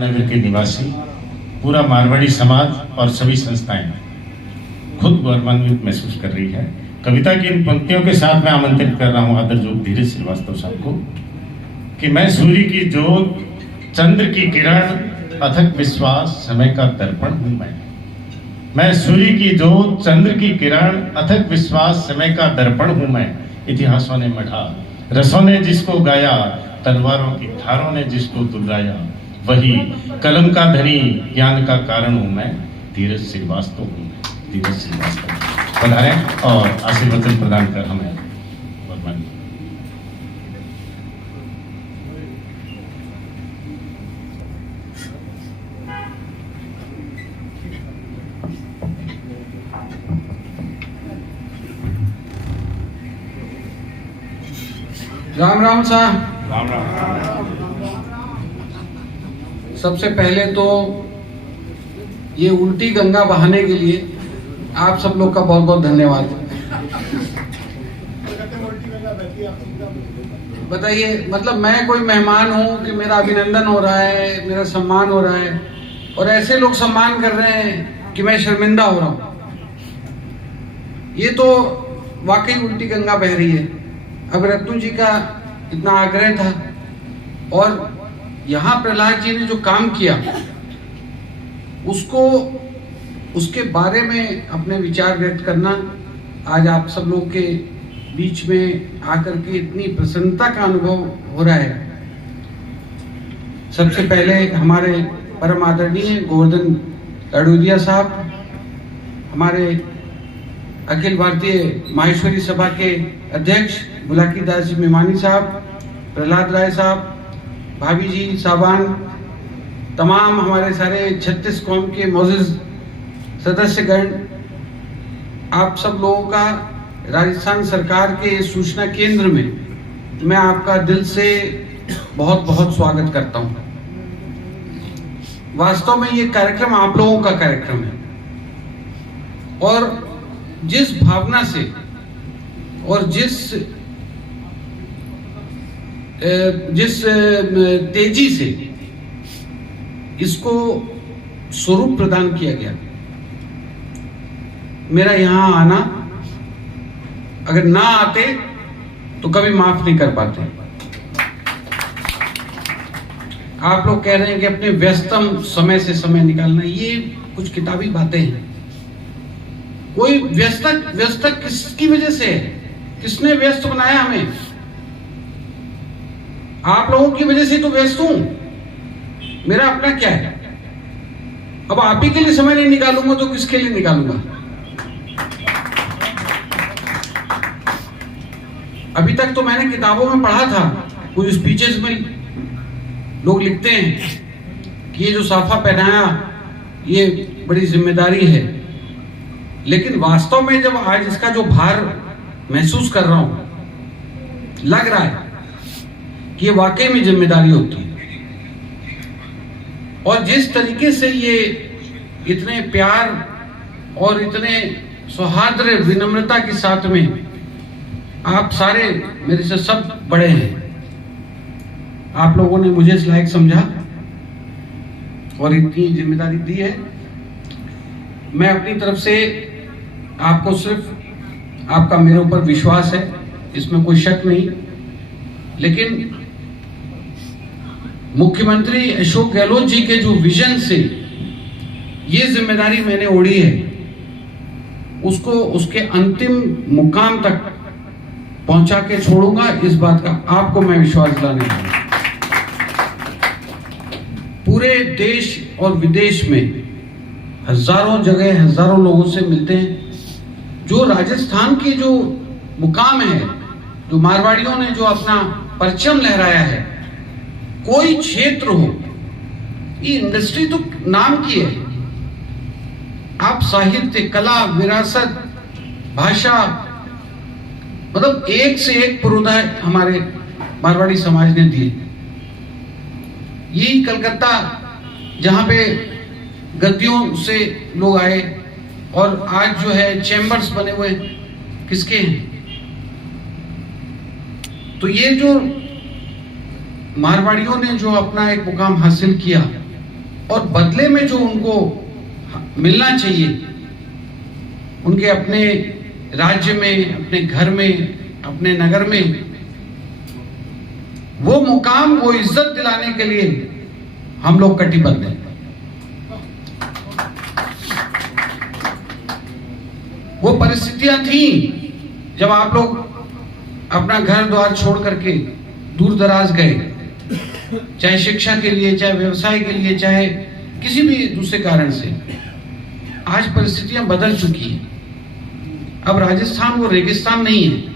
नगर के निवासी, पूरा मारवाड़ी समाज और सभी संस्थाएं खुद गौरवान्वित महसूस कर रही है। कविता की इन पंक्तियों के साथ मैं आमंत्रित कर रहा हूं आदरजोत धीरज श्रीवास्तव साहब को कि मैं सूर्य की जोत, चंद्र की किरण, अथक विश्वास, समय का दर्पण हूं मैं सूर्य की जोत, चंद्र की किरण, अथक विश्वास, समय का दर्पण हूं मैं। इतिहासों ने मढ़ा, रसों ने जिसको गाया, तलवारों की धारों ने जिसको दुर्राया, वही कलम का धनी, ज्ञान का कारण हूं मैं। धीरज श्रीवास्तव हूं मैं, धीरज श्रीवास्तव। पधारें और आशीर्वचन प्रदान कर हमें वरमान। राम राम साहब। राम राम। सबसे पहले तो ये उल्टी गंगा बहाने के लिए आप सब लोग का बहुत बहुत धन्यवाद। बताइए, मतलब मैं कोई मेहमान हूं कि मेरा अभिनंदन हो रहा है, मेरा सम्मान हो रहा है, और ऐसे लोग सम्मान कर रहे हैं कि मैं शर्मिंदा हो रहा हूं। ये तो वाकई उल्टी गंगा बह रही है। अब रत्नू जी का इतना आग्रह था और यहाँ प्रहलाद जी ने जो काम किया उसके बारे में अपने विचार व्यक्त करना, आज आप सब लोग के बीच में आकर के इतनी प्रसन्नता का अनुभव हो रहा है। सबसे पहले हमारे परम आदरणीय गोवर्धन अड़ूदिया साहब, हमारे अखिल भारतीय माहेश्वरी सभा के अध्यक्ष बुलाकी दास जी मेमानी साहब, प्रहलाद राय साहब, भाभी जी साहबान, तमाम हमारे सारे 36 कौम के मौजूद सदस्यगण, आप सब लोगों का राजस्थान सरकार के सूचना केंद्र में मैं आपका दिल से बहुत बहुत स्वागत करता हूं। वास्तव में ये कार्यक्रम आप लोगों का कार्यक्रम है और जिस भावना से और जिस तेजी से इसको स्वरूप प्रदान किया गया, मेरा यहां आना, अगर ना आते तो कभी माफ नहीं कर पाते। आप लोग कह रहे हैं कि अपने व्यस्तम समय से समय निकालना, ये कुछ किताबी बातें हैं। कोई व्यस्तक किसकी वजह से है? किसने व्यस्त बनाया हमें? आप लोगों की वजह से तो व्यस्त हूं। मेरा अपना क्या है? अब आप ही के लिए समय नहीं निकालूंगा तो किसके लिए निकालूंगा? अभी तक तो मैंने किताबों में पढ़ा था, कुछ स्पीचेस में लोग लिखते हैं कि ये जो साफा पहनाया ये बड़ी जिम्मेदारी है, लेकिन वास्तव में जब आज इसका जो भार महसूस कर रहा हूं, लग रहा है कि ये वाकई में जिम्मेदारी होती है। और जिस तरीके से ये इतने प्यार और इतने सौहार्द विनम्रता के साथ में आप सारे मेरे से सब बड़े हैं, आप लोगों ने मुझे इस लायक समझा और इतनी जिम्मेदारी दी है। मैं अपनी तरफ से आपको सिर्फ आपका मेरे ऊपर विश्वास है, इसमें कोई शक नहीं, लेकिन मुख्यमंत्री अशोक गहलोत जी के जो विजन से ये जिम्मेदारी मैंने ओढ़ी है, उसको उसके अंतिम मुकाम तक पहुंचा के छोड़ूंगा, इस बात का आपको मैं विश्वास दिलाने वाला हूं। पूरे देश और विदेश में हजारों जगह हजारों लोगों से मिलते हैं। जो राजस्थान की जो मुकाम है, जो मारवाड़ियों ने जो अपना परचम लहराया है, कोई क्षेत्र हो, ये इंडस्ट्री तो नाम की है। आप साहित्य, कला, विरासत, भाषा, मतलब एक से एक पुरोधा हमारे मारवाड़ी समाज ने दिए। यही कलकत्ता जहां पे गद्दियों से लोग आए और आज जो है चैम्बर्स बने हुए किसके हैं? तो ये जो मारवाड़ियों ने जो अपना एक मुकाम हासिल किया, और बदले में जो उनको मिलना चाहिए उनके अपने राज्य में, अपने घर में, अपने नगर में, वो मुकाम, वो इज्जत दिलाने के लिए हम लोग कटिबद्ध हैं। वो परिस्थितियां थी जब आप लोग अपना घर द्वार छोड़ करके दूर दराज गए, चाहे शिक्षा के लिए, चाहे व्यवसाय के लिए, चाहे किसी भी दूसरे कारण से। आज परिस्थितियां बदल चुकी हैं। अब राजस्थान वो रेगिस्तान नहीं है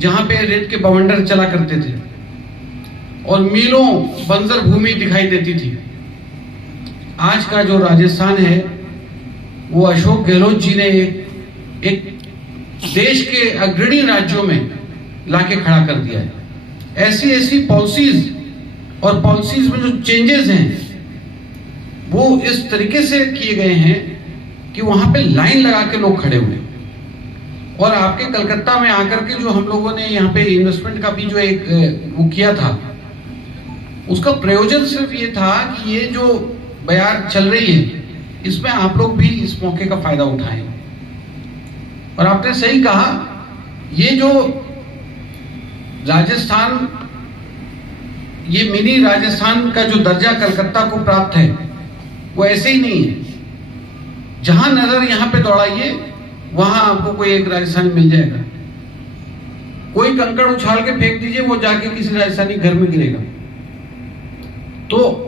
जहां पे रेत के बवंडर चला करते थे और मीलों बंजर भूमि दिखाई देती थी। आज का जो राजस्थान है वो अशोक गहलोत जी ने एक देश के अग्रणी राज्यों में लाके खड़ा कर दिया है। ऐसी ऐसी पॉलिसीज और पॉलिसीज में जो चेंजेस हैं वो इस तरीके से किए गए हैं कि वहां पे लाइन लगा के लोग खड़े हुए। और आपके कलकत्ता में आकर के जो हम लोगों ने यहाँ पे इन्वेस्टमेंट का भी जो एक वो किया था, उसका प्रयोजन सिर्फ ये था कि ये जो बयार चल रही है इसमें आप लोग भी इस मौके का फायदा उठाएं। और आपने सही कहा, ये जो राजस्थान, ये मिनी राजस्थान का जो दर्जा कलकत्ता को प्राप्त है वो ऐसे ही नहीं है। जहां नजर यहां पे दौड़ाइए वहां आपको कोई एक राजस्थानी मिल जाएगा। कोई कंकड़ उछाल के फेंक दीजिए, वो जाके किसी राजस्थानी घर में गिरेगा। तो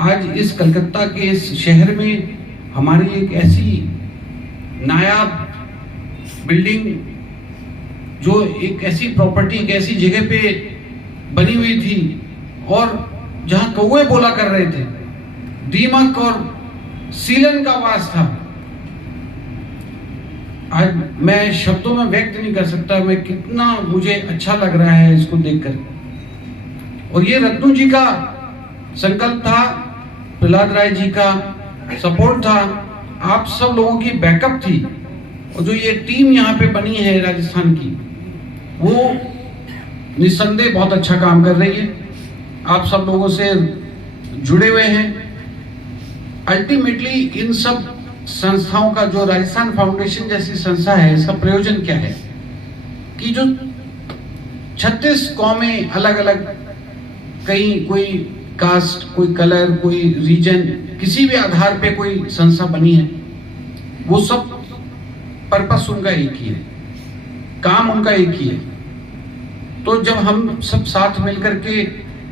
आज इस कलकत्ता के इस शहर में हमारी एक ऐसी नायाब बिल्डिंग, जो एक ऐसी प्रॉपर्टी, एक ऐसी जगह पे बनी हुई थी और जहां कौवे बोला कर रहे थे, दीमक और सीलन का वास था। आज मैं शब्दों में व्यक्त नहीं कर सकता मैं कितना मुझे अच्छा लग रहा है इसको देखकर। और ये रत्नू जी का संकल्प था, प्रहलाद राय जी का सपोर्ट था, आप सब लोगों की बैकअप थी। और जो ये टीम यहाँ पे बनी है राजस्थान की, वो निस्संदेह बहुत अच्छा काम कर रही है। आप सब लोगों से जुड़े हुए हैं। अल्टीमेटली इन सब संस्थाओं का, जो राजस्थान फाउंडेशन जैसी संस्था है, इसका प्रयोजन क्या है कि जो 36 कौमें अलग अलग, कहीं कोई कास्ट, कोई कलर, कोई रीजन, किसी भी आधार पे कोई संस्था बनी है, वो सब पर्पस उनका एक ही है, काम उनका एक ही है। तो जब हम सब साथ मिलकर के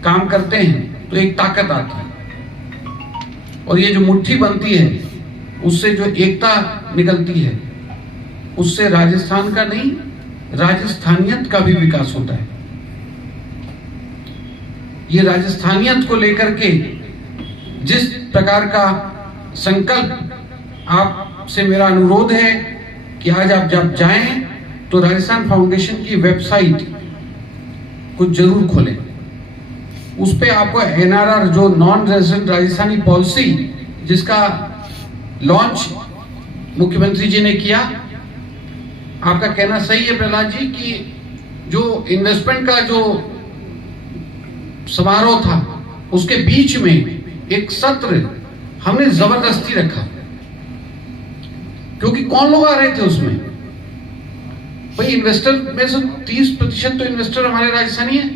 काम करते हैं तो एक ताकत आती है। और ये जो मुट्ठी बनती है, उससे जो एकता निकलती है, उससे राजस्थान का नहीं, राजस्थानियत का भी विकास होता है। ये राजस्थानियत को लेकर के जिस प्रकार का संकल्प आपसे मेरा अनुरोध है कि आज आप जब जाएं तो राजस्थान फाउंडेशन की वेबसाइट को जरूर खोलें। उस पे आपको एनआरआर, जो नॉन रेजिडेंट राजस्थानी पॉलिसी, जिसका लॉन्च मुख्यमंत्री जी ने किया। आपका कहना सही है प्रहलाद जी कि जो इन्वेस्टमेंट का जो समारोह था, उसके बीच में एक सत्र हमने जबरदस्ती रखा, क्योंकि कौन लोग आ रहे थे उसमें? भाई इन्वेस्टर में से 30% तो इन्वेस्टर हमारे राजस्थानी है।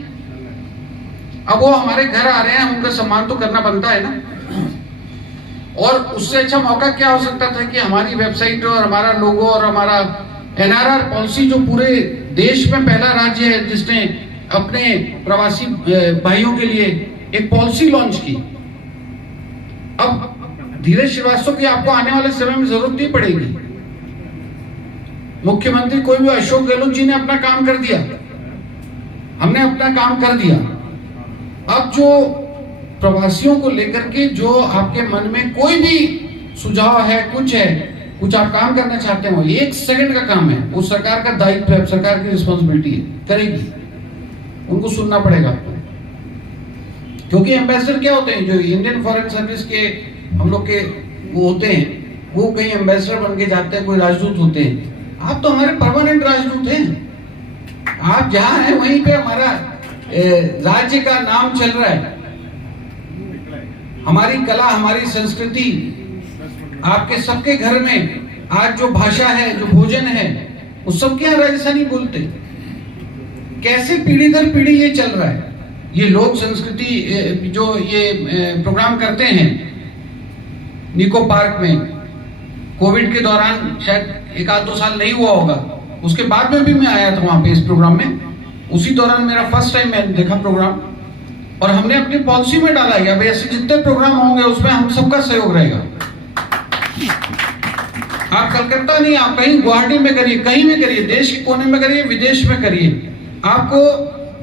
अब वो हमारे घर आ रहे हैं, उनका सम्मान तो करना बनता है ना। और उससे अच्छा मौका क्या हो सकता था कि हमारी वेबसाइट और हमारा लोगो और हमारा एनआरआर पॉलिसी, जो पूरे देश में पहला राज्य है जिसने अपने प्रवासी भाइयों के लिए एक पॉलिसी लॉन्च की। अब धीरज श्रीवास्तव की आपको आने वाले समय में जरूरत नहीं पड़ेगी। मुख्यमंत्री कोई भी, अशोक गहलोत जी ने अपना काम कर दिया, हमने अपना काम कर दिया। अब जो प्रवासियों को लेकर के जो आपके मन में कोई भी सुझाव है, कुछ आप काम करना चाहते हो, 1 सेकंड का काम है, वो सरकार का दायित्व है, सरकार की रिस्पॉन्सिबिलिटी है, करेगी। उनको सुनना पड़ेगा आपको, क्योंकि एम्बेसडर क्या होते हैं, जो इंडियन फॉरेन सर्विस के हम लोग के वो होते हैं, वो कहीं एम्बेसडर बन के जाते हैं, कोई राजदूत होते हैं। आप तो हमारे परमानेंट राजदूत हैं। आप जहां हैं वहीं पे हमारा राज्य का नाम चल रहा है। हमारी कला, हमारी संस्कृति, आपके सबके घर में आज जो भाषा है, जो भोजन है, वो सबके यहाँ राजस्थानी बोलते। कैसे पीढ़ी दर पीढ़ी ये चल रहा है। ये लोक संस्कृति जो ये प्रोग्राम करते हैं निको पार्क में, कोविड के दौरान शायद 1-2 साल नहीं हुआ होगा, उसके बाद में भी मैं आया था वहां पे इस प्रोग्राम में। उसी दौरान मेरा फर्स्ट टाइम मैंने देखा प्रोग्राम, और हमने अपनी पॉलिसी में डाला गया भाई ऐसे जितने प्रोग्राम होंगे उसमें हम सबका सहयोग रहेगा। आप कलकत्ता नहीं, आप कहीं गुवाहाटी में करिए, कहीं भी करिए, देश के कोने में करिए, विदेश में करिए, आपको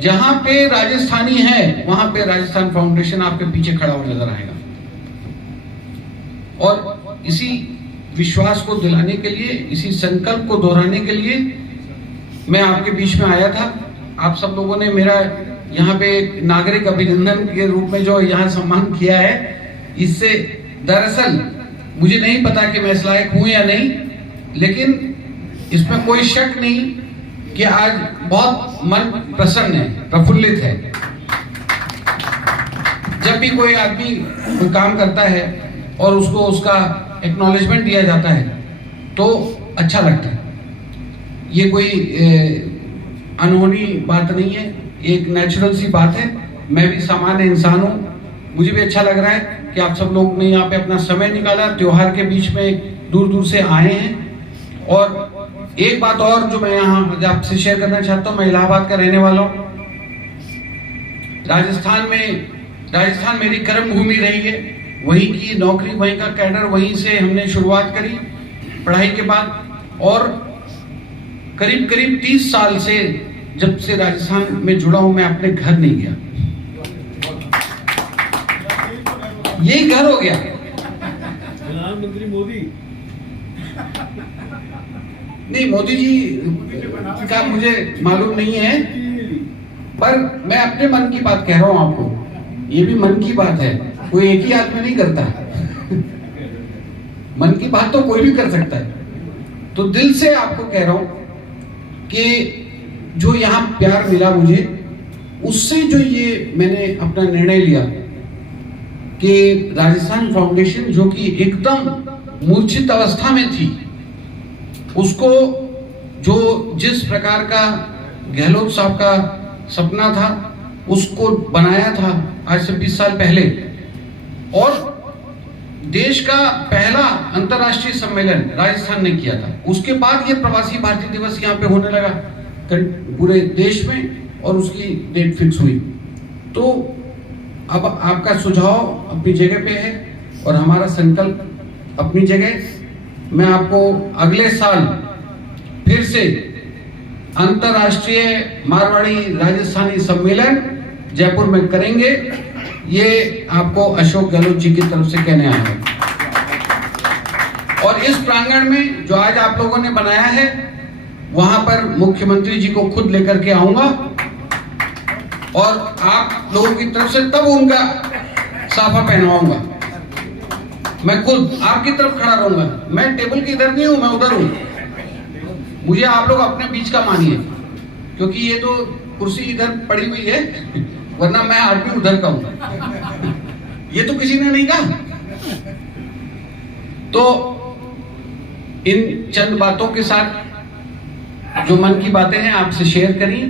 जहां पे राजस्थानी है वहां पे राजस्थान फाउंडेशन आपके पीछे खड़ा हुआ नजर आएगा। और इसी विश्वास को दिलाने के लिए, इसी संकल्प को दोहराने के लिए मैं आपके बीच में आया था। आप सब लोगों ने मेरा यहाँ पे एक नागरिक अभिनंदन के रूप में जो यहाँ सम्मान किया है, इससे दरअसल मुझे नहीं पता कि मैं इस लायक हूं या नहीं, लेकिन इसमें कोई शक नहीं कि आज बहुत मन प्रसन्न है, प्रफुल्लित है। जब भी कोई आदमी कोई काम करता है और उसको उसका एक्नॉलेजमेंट दिया जाता है तो अच्छा लगता है। ये कोई अनहोनी बात नहीं है, एक नेचुरल सी बात है। मैं भी सामान्य इंसान हूँ, मुझे भी अच्छा लग रहा है कि आप सब लोग ने यहाँ पे अपना समय निकाला, त्योहार के बीच में दूर दूर से आए हैं। और एक बात और जो मैं यहाँ आपसे शेयर करना चाहता हूँ, मैं इलाहाबाद का रहने वाला हूँ। राजस्थान मेरी कर्म भूमि रही है, वहीं की नौकरी, वहीं का कैडर, वहीं से हमने शुरुआत करी पढ़ाई के बाद। और करीब करीब 30 साल से जब से राजस्थान में जुड़ा हूं, मैं अपने घर नहीं गया। यही घर हो गया। प्रधानमंत्री मोदी नहीं, मोदी जी का मुझे मालूम नहीं है, पर मैं अपने मन की बात कह रहा हूं आपको। ये भी मन की बात है, कोई एक ही आदमी नहीं करता। मन की बात तो कोई भी कर सकता है। तो दिल से आपको कह रहा हूं कि जो यहाँ प्यार मिला मुझे, उससे जो ये मैंने अपना निर्णय लिया कि राजस्थान फाउंडेशन जो कि एकदम मूर्छित अवस्था में थी, उसको जो जिस प्रकार का गहलोत साहब का सपना था उसको बनाया था आज से 20 साल पहले, और देश का पहला अंतर्राष्ट्रीय सम्मेलन राजस्थान ने किया था। उसके बाद ये प्रवासी भारतीय दिवस यहाँ पे होने लगा पूरे देश में, और उसकी डेट फिक्स हुई। तो अब आपका सुझाव अपनी जगह पे है और हमारा संकल्प अपनी जगह। मैं आपको अगले साल फिर से अंतर्राष्ट्रीय मारवाड़ी राजस्थानी सम्मेलन जयपुर में करेंगे, ये आपको अशोक गहलोत जी की तरफ से कहने आया है। और इस प्रांगण में जो आज आप लोगों ने बनाया है, वहां पर मुख्यमंत्री जी को खुद लेकर के आऊंगा, और आप लोगों की तरफ से तब उनका साफा पहनवाऊंगा। मैं खुद आपकी तरफ खड़ा रहूंगा। मैं टेबल के इधर नहीं हूं, मैं उधर हूं। मुझे आप लोग अपने बीच का मानिए, क्योंकि ये तो कुर्सी इधर पड़ी हुई है, वरना मैं आदमी उधर का हूं। ये तो किसी ने नहीं कहा। तो इन चंद बातों के साथ जो मन की बातें हैं आपसे शेयर करी।